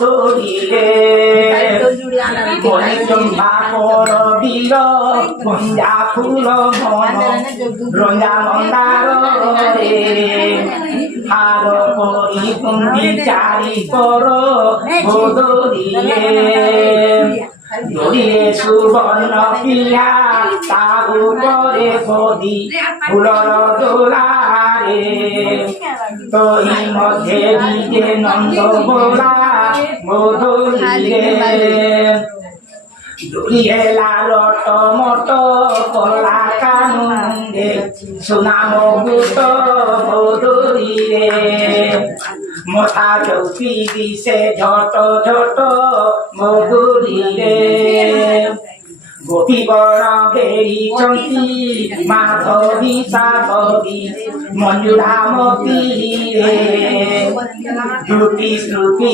ধরিলে চম্পা পর বীর কুঞ্জা ফুল মন রঞ্জা মন্দার রে হার করি কুন্দি চারি কর ধরিলে ধরিলে সুবর্ণ পিয়া তারু করে গদি ফুলর দোলারে তোই মধ্যে বিজে নন্দ বোলা মধুরিলে দড়িয়ে লাল টমট কলা কানুন্দে সুনাম ভূত মধুরিলে মথা চৌকি দিছে ঝট ঝট মধুরিলে গোপী বর বেড়িছন্তি মাধবী সাধবী মঞ্জুরামতী রে শ্রুতি শ্রুতি